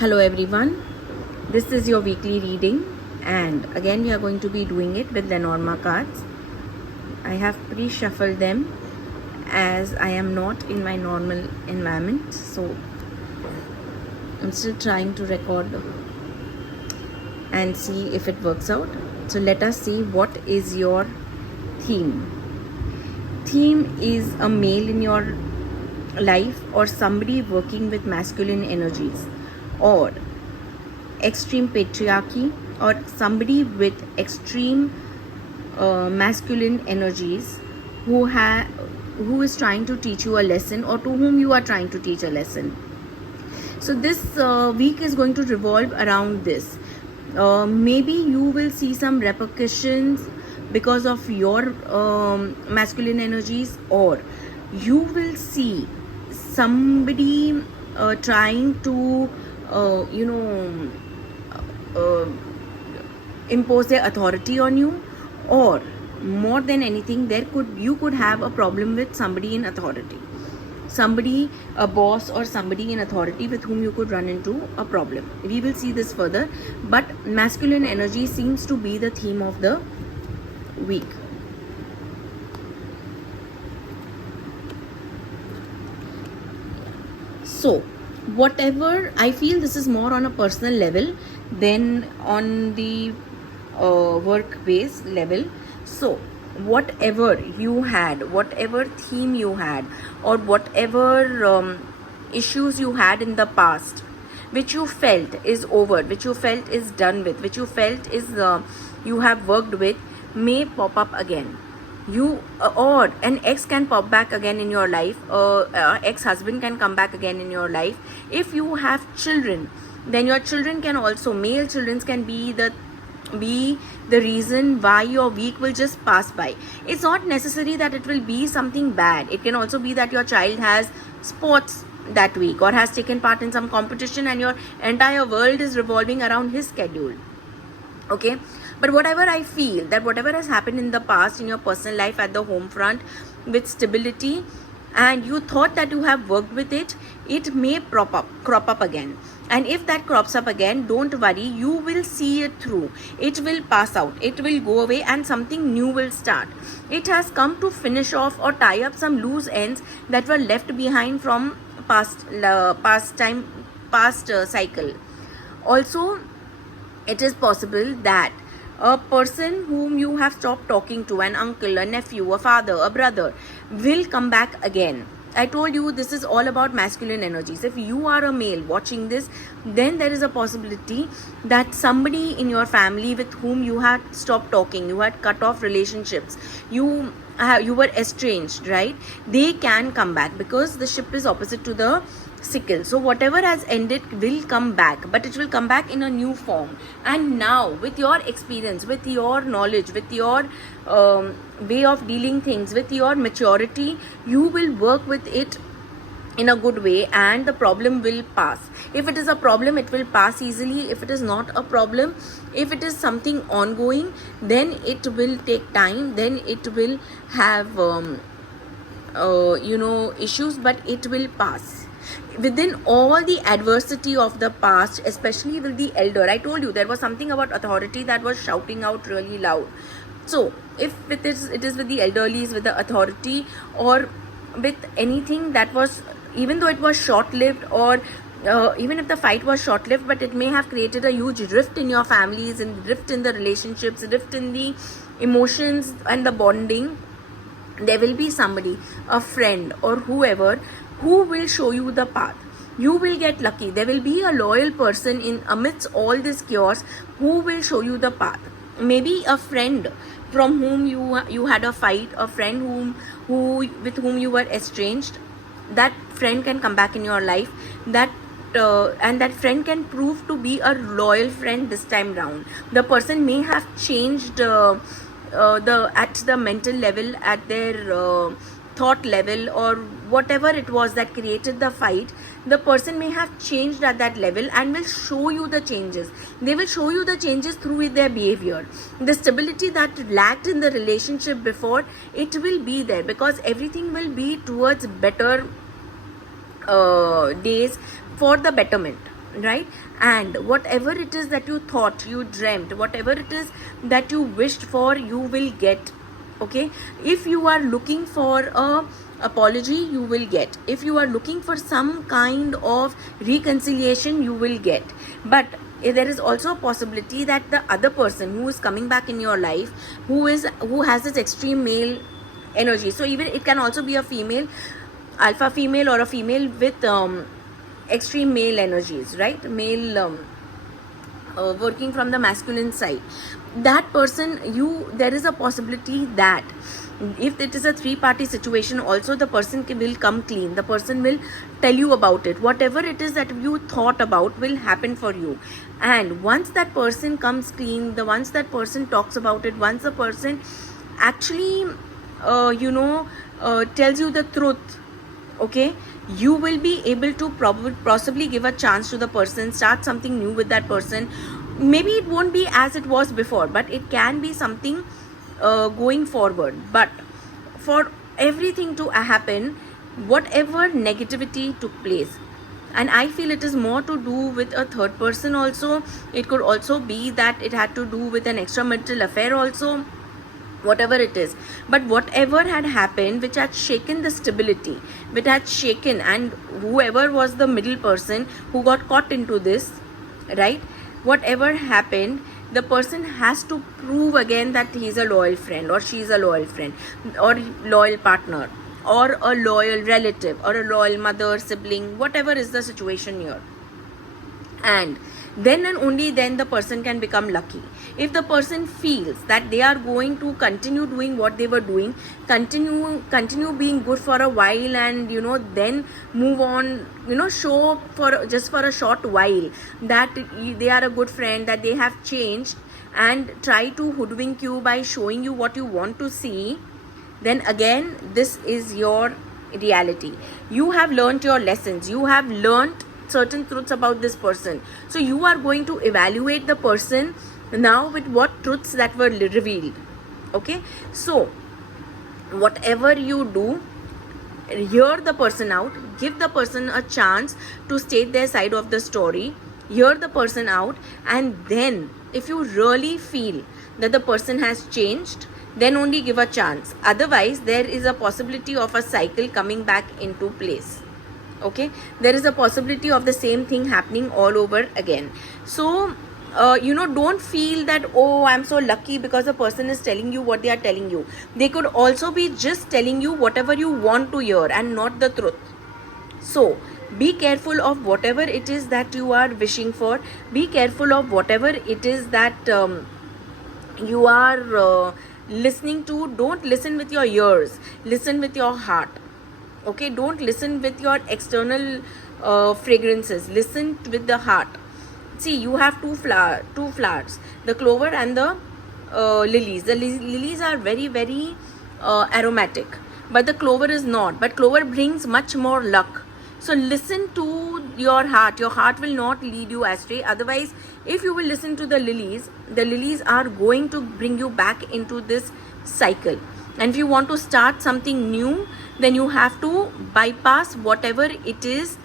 Hello everyone, this is your weekly reading and again we are going to be doing it with Lenormand cards. I have pre-shuffled them as I am not in my normal environment, so I'm still trying to record and see if it works out. So let us see what is your theme. Theme is a male in your life or somebody working with masculine energies, or extreme patriarchy, or somebody with extreme masculine energies who is trying to teach you a lesson, or to whom you are trying to teach a lesson. So this week is going to revolve around this. Maybe you will see some repercussions because of your masculine energies, or you will see somebody trying to impose their authority on you, or more than anything, you could have a problem with somebody in authority, somebody, a boss or somebody in authority with whom you could run into a problem. We will see this further, but masculine energy seems to be the theme of the week. So whatever, I feel this is more on a personal level than on the work based level. So whatever you had, whatever theme you had, or whatever issues you had in the past, which you felt is over, which you felt is done with, which you felt is you have worked with, may pop up again. You or an ex can pop back again in your life, ex-husband can come back again in your life. If you have children, then your children can also, male children can be the reason why your week will just pass by. It's not necessary that it will be something bad. It can also be that your child has sports that week, or has taken part in some competition, and your entire world is revolving around his schedule. Okay, but whatever I feel, that whatever has happened in the past in your personal life at the home front with stability, and you thought that you have worked with it, it may crop up again. And if that crops up again, don't worry, you will see it through. It will pass out, it will go away, and something new will start. It has come to finish off or tie up some loose ends that were left behind from past cycle. Also, it is possible that a person whom you have stopped talking to, an uncle, a nephew, a father, a brother, will come back again. I told you this is all about masculine energies. If you are a male watching this, then there is a possibility that somebody in your family with whom you had stopped talking, you had cut off relationships, you were estranged, right? They can come back, because the ship is opposite to the sickle. So whatever has ended will come back, but it will come back in a new form. And now, with your experience, with your knowledge, with your way of dealing things, with your maturity, you will work with it in a good way, and the problem will pass. If it is a problem, it will pass easily. If it is not a problem, if it is something ongoing, then it will take time, then it will have issues, but it will pass. Within all the adversity of the past, especially with the elder, I told you there was something about authority that was shouting out really loud. So if it is with the elderlies, with the authority, or with anything that was, even though it was short-lived, or even if the fight was short-lived, but it may have created a huge rift in your families, and rift in the relationships, rift in the emotions and the bonding, there will be somebody, a friend or whoever, who will show you the path. You will get lucky. There will be a loyal person in amidst all this chaos who will show you the path. Maybe a friend from whom you had a fight, a friend with whom you were estranged. That friend can come back in your life. And that friend can prove to be a loyal friend this time round. The person may have changed at the mental level, at their thought level, or whatever it was that created the fight. The person may have changed at that level and will show you the changes. They will show you the changes through their behavior. The stability that lacked in the relationship before, it will be there, because everything will be towards better days, for the betterment. right? And whatever it is that you thought, you dreamt, whatever it is that you wished for, you will get. Okay, if you are looking for a apology, you will get. If you are looking for some kind of reconciliation, you will get. But there is also a possibility that the other person who is coming back in your life, who has this extreme male energy, so even it can also be a female, alpha female, or a female with extreme male energies, right? Male working from the masculine side. That person, there is a possibility that if it is a three-party situation also, the person will come clean. The person will tell you about it. Whatever it is that you thought about will happen for you. And once that person comes clean, once that person talks about it, once the person actually tells you the truth, okay, you will be able to possibly give a chance to the person, start something new with that person. Maybe it won't be as it was before, but it can be something going forward. But for everything to happen, whatever negativity took place, and I feel it is more to do with a third person also. It could also be that it had to do with an extramarital affair also, whatever it is. But whatever had happened which had shaken the stability, which had shaken, and whoever was the middle person who got caught into this, right, whatever happened, the person has to prove again that he is a loyal friend, or she is a loyal friend, or loyal partner, or a loyal relative, or a loyal mother, sibling, whatever is the situation here. And then and only then the person can become lucky. If the person feels that they are going to continue doing what they were doing, continue being good for a while, and then move on, show for just for a short while that they are a good friend, that they have changed, and try to hoodwink you by showing you what you want to see, then again this is your reality. You have learned your lessons, you have learned certain truths about this person, so you are going to evaluate the person now with what truths that were revealed. Okay, so whatever you do, hear the person out, give the person a chance to state their side of the story, hear the person out, and then if you really feel that the person has changed, then only give a chance. Otherwise, there is a possibility of a cycle coming back into place. Okay, there is a possibility of the same thing happening all over again. So don't feel that, oh, I'm so lucky because the person is telling you what they are telling you. They could also be just telling you whatever you want to hear and not the truth. So be careful of whatever it is that you are wishing for. Be careful of whatever it is that you are listening to. Don't listen with your ears, listen with your heart. Okay, don't listen with your external fragrances, listen with the heart. See, you have two flowers, the clover and the lilies. The lilies are very, very aromatic, but the clover is not. But clover brings much more luck. So listen to your heart. Your heart will not lead you astray. Otherwise, if you will listen to the lilies are going to bring you back into this cycle. And if you want to start something new, then you have to bypass whatever it is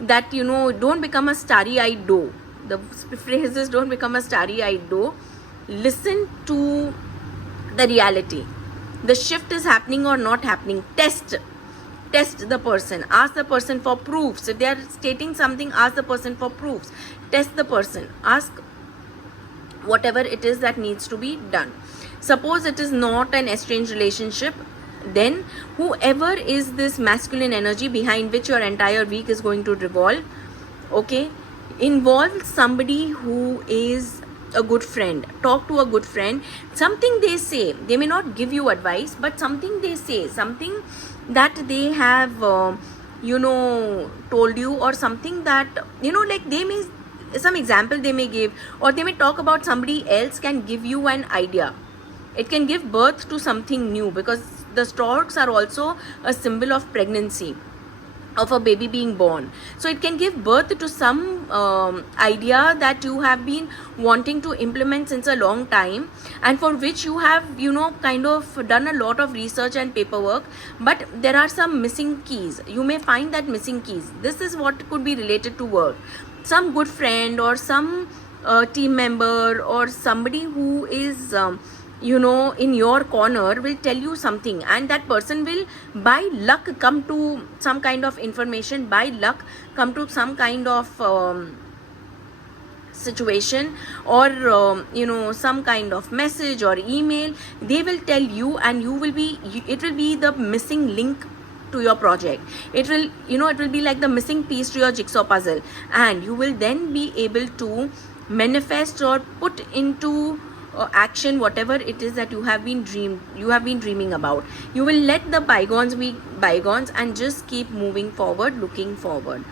that, don't become a starry-eyed doe. The phrase is, don't become a starry-eyed doe. Listen to the reality. The shift is happening or not happening. Test the person. Ask the person for proofs. If they are stating something, ask the person for proofs. Test the person. Ask whatever it is that needs to be done. Suppose it is not an estranged relationship, then whoever is this masculine energy behind which your entire week is going to revolve, okay, involve somebody who is a good friend. Talk to a good friend. Something they say, they may not give you advice, but something they say, something that they have told you, or something that like they may, some example they may give, or they may talk about somebody else, can give you an idea. It can give birth to something new, because the storks are also a symbol of pregnancy, of a baby being born. So it can give birth to some idea that you have been wanting to implement since a long time, and for which you have kind of done a lot of research and paperwork, but there are some missing keys. You may find that missing keys. This is what could be related to work. some good friend or some team member or somebody who is in your corner will tell you something, and that person will by luck come to some kind of information, by luck come to some kind of situation, or some kind of message or email. They will tell you, and it will be the missing link to your project. It will be like the missing piece to your jigsaw puzzle, and you will then be able to manifest or put into action whatever it is that you have been dreaming about. You will let the bygones be bygones and just keep moving forward, looking forward.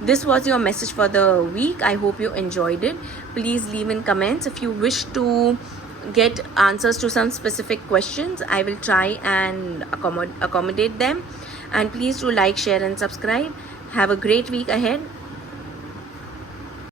This was your message for the week. I hope you enjoyed it. Please leave in comments if you wish to get answers to some specific questions. I will try and accommodate them. And please do like, share and subscribe. Have a great week ahead.